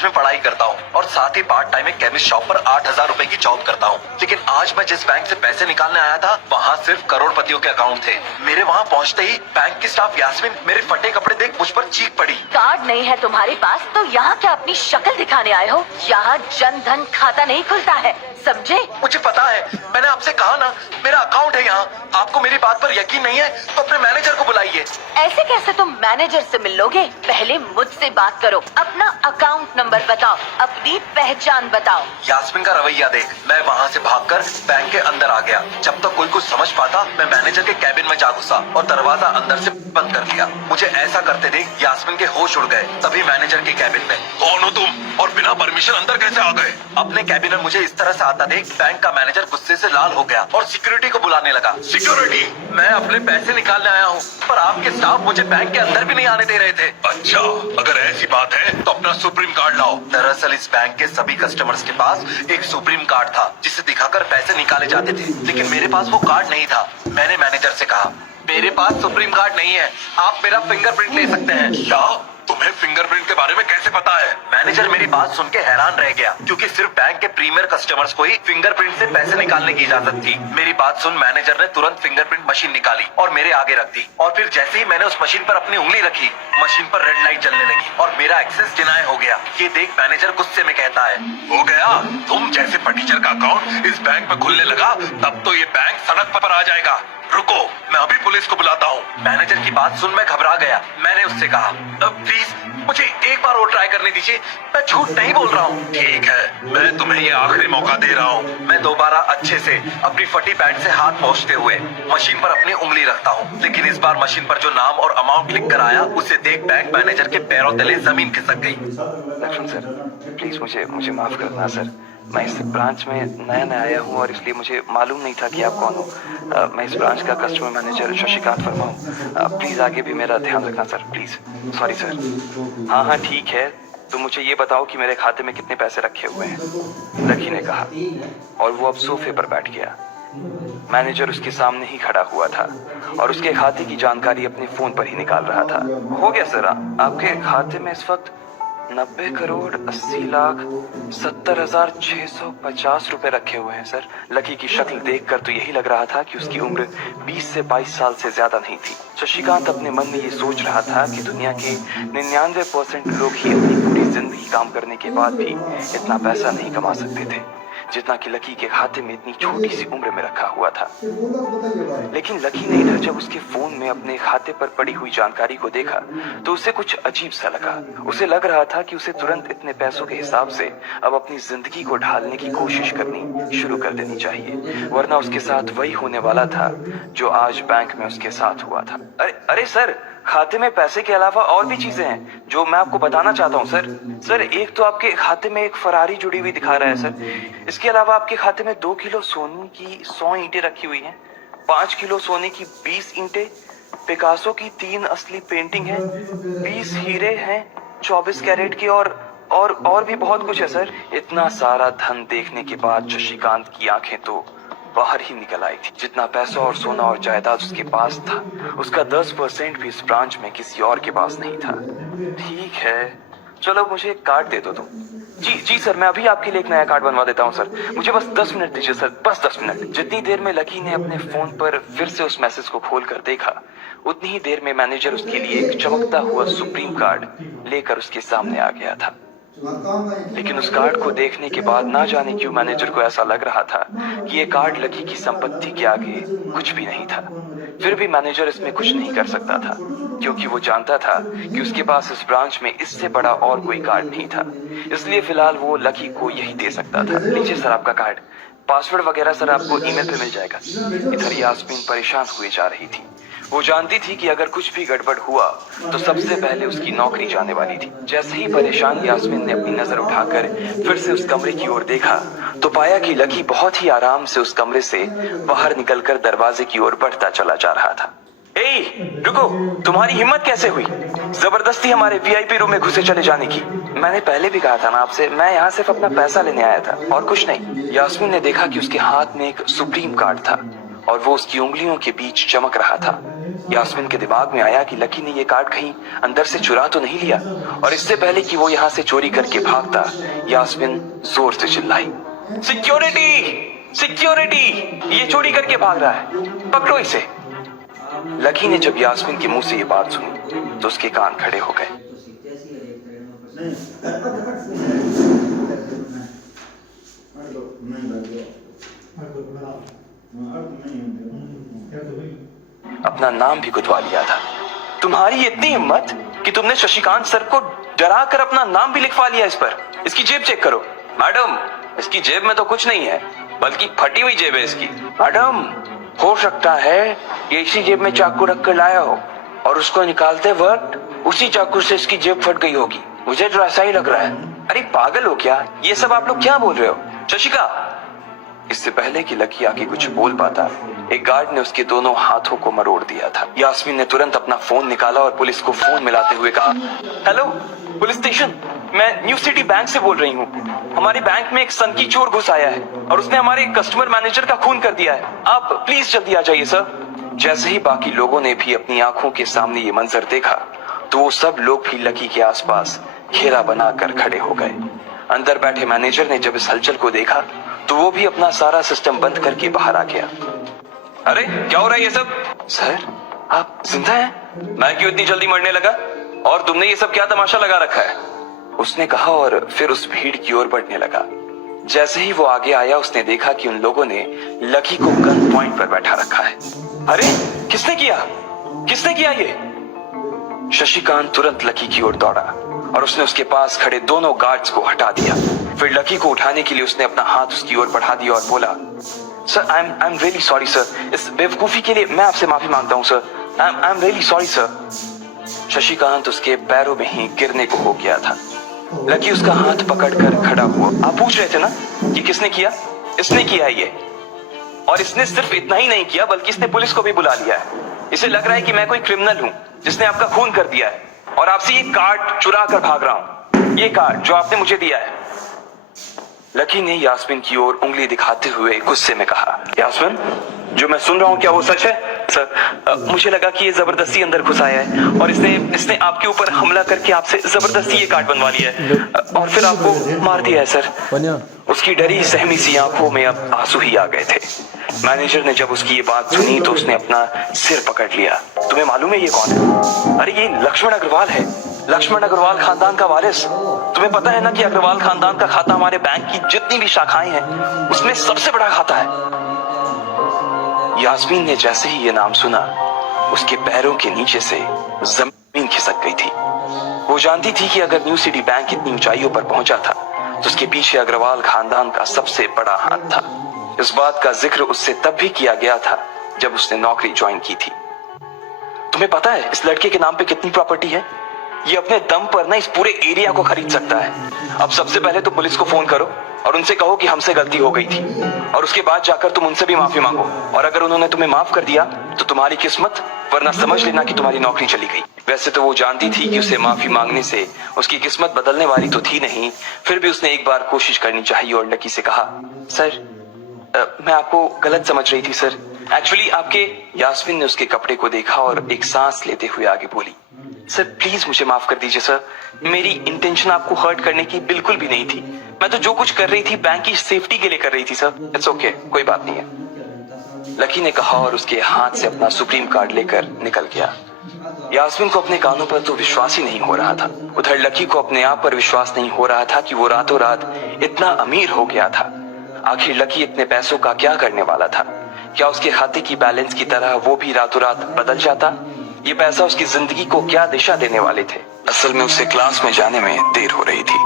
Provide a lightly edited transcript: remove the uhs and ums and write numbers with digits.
College में पढ़ाई करता हूँ और साथ ही पार्ट टाइम एक केमिस्ट शॉप पर 8,000 रुपए की जॉब करता हूँ। लेकिन आज मैं जिस बैंक से पैसे निकालने आया था वहाँ सिर्फ करोड़पतियों के अकाउंट थे। मेरे वहाँ पहुँचते ही बैंक की स्टाफ यास्मीन मेरे फटे कपड़े देख मुझ पर चीख पड़ी। कार्ड नहीं है तुम्हारे पास तो यहाँ क्या अपनी शक्ल दिखाने आए हो? यहाँ जन धन खाता नहीं खुलता है, समझे? मुझे पता है, मैंने आपसे कहा ना मेरा अकाउंट है यहाँ। आपको मेरी बात पर यकीन नहीं है तो अपने मैनेजर को बुलाइए। ऐसे कैसे तुम मैनेजर से मिल लोगे? पहले मुझसे बात करो, अपना अकाउंट नंबर बताओ, अपनी पहचान बताओ। यास्मीन का रवैया देख, मैं वहाँ से भागकर बैंक के अंदर आ गया। जब तक कोई कुछ समझ पाता मैं मैनेजर के कैबिन में जा घुसा और दरवाजा अंदर से बंद कर दिया। मुझे ऐसा करते देख यास्मीन के होश उड़ गए। तभी मैनेजर के कैबिन में, कौन हो तुम और बिना परमिशन अंदर कैसे आ गए? अपने कैबिन में मुझे इस तरह से आता देख बैंक का मैनेजर गुस्से से लाल हो गया और सिक्योरिटी को बुलाने लगा। सिक्योरिटी, मैं अपने पैसे निकालने आया हूँ पर आपके स्टाफ मुझे बैंक के अंदर भी नहीं आने दे रहे थे। अच्छा, अगर ऐसी बात है तो अपना सुप्रीम कार्ड लाओ। दरअसल इस बैंक के सभी कस्टमर्स के पास एक सुप्रीम कार्ड था जिसे दिखाकर पैसे निकाले जाते थे, लेकिन मेरे पास वो कार्ड नहीं था। मैंने मैनेजर से कहा मेरे पास सुप्रीम कार्ड नहीं है, आप मेरा फिंगरप्रिंट ले सकते हैं। क्या तुम्हें फिंगरप्रिंट के बारे में कैसे पता है? मैनेजर मेरी बात सुन के हैरान रह गया क्योंकि सिर्फ बैंक के प्रीमियर कस्टमर्स को ही फिंगरप्रिंट से पैसे निकालने की इजाजत थी। मेरी बात सुन मैनेजर ने तुरंत फिंगरप्रिंट मशीन निकाली और मेरे आगे रख दी और फिर जैसे ही मैंने उस मशीन पर अपनी उंगली रखी मशीन पर रेड लाइट जलने लगी और मेरा एक्सेस डिनाई हो गया। ये देख मैनेजर गुस्से में कहता है, हो गया, तुम जैसे फटीचर का अकाउंट इस बैंक में खुलने लगा तब तो ये बैंक सड़क पर आ जाएगा। रुको, मैं अभी पुलिस को बुलाता हूँ। मैनेजर की बात सुन मैं घबरा गया। मैंने उससे कहा प्लीज मुझे एक बार और ट्राई करने दीजिए, मैं झूठ नहीं बोल रहा हूँ। ठीक है, मैं तुम्हें ये आखिरी मौका दे रहा हूँ। मैं दोबारा अच्छे से अपनी फटी पैंट से हाथ पोंछते हुए मशीन पर अपनी उंगली रखता हूँ, लेकिन इस बार मशीन पर जो नाम और अमाउंट लिख कर आया उसे देख बैंक मैनेजर के पैरों तले जमीन खिसक गई। लक्ष्मण सर, प्लीज मुझे माफ करना सर। मैं इस ब्रांच में नया आया हूँ और इसलिए मुझे मालूम नहीं था कि आप कौन हो। मैं इस ब्रांच का कस्टमर मैनेजर शशिकांत वर्मा हूँ। प्लीज आगे भी मेरा ध्यान रखना सर, प्लीज। Sorry sir. हाँ ठीक है, तो मुझे ये बताओ कि मेरे खाते में कितने पैसे रखे हुए हैं? लकी ने कहा और वो अब सोफे पर बैठ गया। मैनेजर उसके सामने ही खड़ा हुआ था और उसके खाते की जानकारी अपने फोन पर ही निकाल रहा था। हो गया सर, आपके खाते में इस वक्त 90,80,70,650 रुपए रखे हुए हैं सर। लकी की शक्ल देखकर तो यही लग रहा था कि उसकी उम्र 20 से 22 साल से ज्यादा नहीं थी। शशिकांत अपने मन में ये सोच रहा था कि दुनिया के 99% लोग ही अपनी पूरी जिंदगी काम करने के बाद भी इतना पैसा नहीं कमा सकते थे जितना कि लकी के खाते में इतनी छोटी सी उम्र में रखा हुआ था। लेकिन लकी ने इधर जब उसके फोन में अपने खाते पर पड़ी हुई जानकारी को देखा तो उसे कुछ अजीब सा लगा। उसे लग रहा था कि उसे तुरंत इतने पैसों के हिसाब से अब अपनी जिंदगी को ढालने की कोशिश करनी शुरू कर देनी चाहिए, वरना उसके साथ वही होने वाला था जो आज बैंक में उसके साथ हुआ था। अरे सर, खाते में पैसे के अलावा और भी चीजें हैं जो मैं आपको बताना चाहता हूँ सर। सर, एक तो आपके खाते में एक फरारी जुड़ी हुई दिखा रहा है सर। इसके अलावा आपके खाते में 2 किलो सोने की 100 ईंटें रखी हुई हैं, 5 किलो सोने की 20 ईंटें, पिकासो की 3 असली पेंटिंग है, 20 हीरे हैं 24 कैरेट के और भी बहुत कुछ है सर। इतना सारा धन देखने के बाद शशिकांत की आंखें तो बाहर ही निकल आई थी। जितना पैसा और सोना और जायदाद उसके पास था उसका 10% भी इस ब्रांच में किसी और के पास नहीं था। ठीक है, चलो मुझे एक कार्ड दे दो तुम। जी सर, मैं अभी आपके लिए एक नया कार्ड बनवा देता हूँ सर। मुझे बस 10 मिनट दीजिए सर, बस 10 मिनट। जितनी देर में लकी ने अपने फोन पर फिर से उस मैसेज को खोलकर देखा उतनी ही देर में मैनेजर उसके लिए एक चमकता हुआ सुप्रीम कार्ड लेकर उसके सामने आ गया था। लेकिन उस कार्ड को देखने के बाद ना जाने क्यों मैनेजर को ऐसा लग रहा था कि ये कार्ड लकी की संपत्ति के आगे कुछ भी नहीं था। फिर भी मैनेजर इसमें कुछ नहीं कर सकता था क्योंकि वो जानता था कि उसके पास इस ब्रांच में इससे बड़ा और कोई कार्ड नहीं था। इसलिए फिलहाल वो लकी को यही दे सकता था। लीजिए सर आपका कार्ड, पासवर्ड वगैरह सर आपको ईमेल पे मिल जाएगा। इधर यास्मीन परेशान हुए जा रही थी। वो जानती थी कि अगर कुछ भी गड़बड़ हुआ तो सबसे पहले उसकी नौकरी जाने वाली थी। जैसे ही परेशान यास्मीन ने अपनी नजर उठाकर फिर से उस कमरे की ओर देखा तो पाया कि लकी बहुत ही आराम से उस कमरे से बाहर निकलकर दरवाजे की ओर बढ़ता चला जा रहा था। रुको, तुम्हारी हिम्मत कैसे हुई जबरदस्ती हमारे वीआईपी रूम में घुसे चले जाने की? मैंने पहले भी कहा था ना आपसे, मैं यहाँ सिर्फ अपना पैसा लेने आया था और कुछ नहीं। यास्मीन ने देखा कि उसके हाथ में एक सुप्रीम कार्ड था और वो उसकी उंगलियों के बीच चमक रहा था। यास्मीन के दिमाग में आया कि लकी ने ये कार्ड कहीं अंदर से चुरा तो नहीं लिया, और इससे पहले कि वो यहाँ से चोरी करके भागता, यास्मीन जोर से चिल्लाई, सिक्योरिटी सिक्योरिटी, ये चोरी करके भाग रहा है, पकड़ो इसे। लकी ने जब यास्मीन के मुंह से ये बात सुनी तो उसके कान खड़े हो गए। अपना नाम भी गुदवा लिया था। तुम्हारी इतनी हिम्मत कि तुमने शशिकांत सर को डरा कर अपना नाम भी लिखवा लिया इस पर। इसकी जेब चेक करो। मैडम, इसकी जेब में तो कुछ नहीं है, बल्कि फटी हुई जेब है इसकी। मैडम, हो सकता है ये इसी जेब में चाकू रख कर लाया हो और उसको निकालते वक्त उसी चाकू से इसकी जेब फट गई होगी। मुझे तो ऐसा ही लग रहा है। अरे पागल हो क्या? ये सब आप लोग क्या बोल रहे हो? शशिका! इससे पहले कि लकी आके कुछ बोल पाता, एक गार्ड ने उसके दोनों हाथों को मरोड़ दिया था। यास्मीन ने तुरंत अपना फोन निकाला और पुलिस को फोन मिलाते हुए कहा, हेलो पुलिस स्टेशन, मैं न्यू सिटी बैंक से बोल रही हूँ। हमारे बैंक में एक सनकी चोर घुस आया है और उसने हमारे कस्टमर मैनेजर का खून कर दिया है। आप प्लीज जल्दी आ जाइए सर। जैसे ही बाकी लोगों ने भी अपनी आंखों के सामने ये मंजर देखा तो वो सब लोग भी लकी के आसपास घेरा बनाकर खड़े हो गए। अंदर बैठे मैनेजर ने जब इस हलचल को देखा तो वो भी अपना सारा सिस्टम बंद करके बाहर आ गया। अरे क्या हो रहा है ये सब? सर, आप जिंदा हैं? मैं क्यों इतनी जल्दी मरने लगा? और तुमने ये सब क्या तमाशा लगा रखा है? उसने कहा और फिर उस भीड़ की ओर बढ़ने लगा। जैसे ही वो आगे आया उसने देखा कि उन लोगों ने लकी को गन पॉइंट पर बैठा रखा है। अरे किसने किया? किसने किया ये? शशिकांत तुरंत लकी की ओर दौड़ा और उसने उसके पास खड़े दोनों गार्ड्स को हटा दिया। फिर लकी को उठाने के लिए उसने अपना हाथ उसकी ओर बढ़ा दिया और बोला, sir I am really sorry sir. इस बेवकूफी के लिए मैं आपसे माफी मांगता हूँ sir. I am really sorry sir. Shashikant उसके पैरों में ही गिरने को हो गया था। लकी उसका हाथ पकड़कर खड़ा हुआ। आप पूछ रहे थे ना कि किसने किया? इसने किया है ये। और इसने सिर्फ इतना ही नहीं किया बल्कि इसने पुलिस को भी बुला लिया है। इसे लग रहा है कि मैं कोई क्रिमिनल हूँ जिसने आपका खून कर दिया है और आपसे ये कार्ड चुरा कर भाग रहा हूँ। ये कार्ड जो आपने मुझे दिया है। लकी ने यास्मीन की ओर उंगली दिखाते हुए गुस्से में कहा, यास्मीन, जो मैं सुन रहा हूँ क्या वो सच है? सर, मुझे लगा कि ये जबरदस्ती अंदर घुस आया है और इसने आपके ऊपर हमला करके आपसे जबरदस्ती ये कार्ड बनवा लिया है और फिर आपको मार दिया है सर। उसकी डरी सहमी सी आंखों में अब आंसू ही आ गए थे। मैनेजर ने जब उसकी ये बात सुनी तो उसने अपना सिर पकड़ लिया। तुम्हें मालूम है ये कौन है? अरे ये लक्ष्मण अग्रवाल है, लक्ष्मण अग्रवाल खानदान का वारिस। तुम्हें पता है ना कि अग्रवाल खानदान का खाता हमारे बैंक की जितनी भी शाखाएं हैं उसमें सबसे बड़ा खाता है। यास्मीन ने जैसे ही ये नाम सुना उसके पैरों के नीचे से जमीन खिसक गई थी। वो जानती थी कि अगर न्यू सिटी बैंक इतनी ऊंचाइयों पर पहुंचा था तो उसके पीछे अग्रवाल खानदान का सबसे बड़ा हाथ था। इस बात का जिक्र उससे तब भी किया गया था जब उसने नौकरी ज्वाइन की थी। तुम्हें पता है इस लड़के के नाम पे कितनी प्रॉपर्टी है? ये अपने दम पर ना इस पूरे एरिया को खरीद सकता है। अब सबसे पहले तो पुलिस को फोन करो और उनसे कहो कि हमसे गलती हो गई थी और उसके बाद जाकर तुम उनसे भी माफी मांगो और अगर उन्होंने तुम्हें माफ कर दिया तो तुम्हारी किस्मत, वरना समझ लेना कि तुम्हारी नौकरी चली गई। वैसे तो वो जानती थी कि उसे माफी मांगने से उसकी किस्मत बदलने वाली तो थी नहीं, फिर भी उसने एक बार कोशिश करनी चाहिए और लकी से कहा, सर मैं आपको गलत समझ रही थी सर। एक्चुअली आपके। यास्मीन ने उसके कपड़े को देखा और एक सांस लेते हुए आगे बोली, सर प्लीज मुझे माफ कर दीजिए सर। मेरी इंटेंशन आपको हर्ट करने की बिल्कुल भी नहीं थी। मैं तो जो कुछ कर रही थी बैंक की सेफ्टी के लिए कर रही थी सर। इट्स ओके, कोई बात नहीं है, लकी ने कहा और उसके हाथ से अपना सुप्रीम कार्ड लेकर निकल गया। यास्मीन को अपने कानों पर तो विश्वास ही नहीं हो रहा था। उधर लकी को अपने आप पर विश्वास नहीं हो रहा था कि वो रातों रात इतना अमीर हो गया था। आखिर लकी इतने पैसों का क्या करने वाला था? क्या उसके खाते की बैलेंस की तरह वो भी रातों रात बदल जाता? ये पैसा उसकी जिंदगी को क्या दिशा देने वाले थे? असल में उसे क्लास में जाने में देर हो रही थी।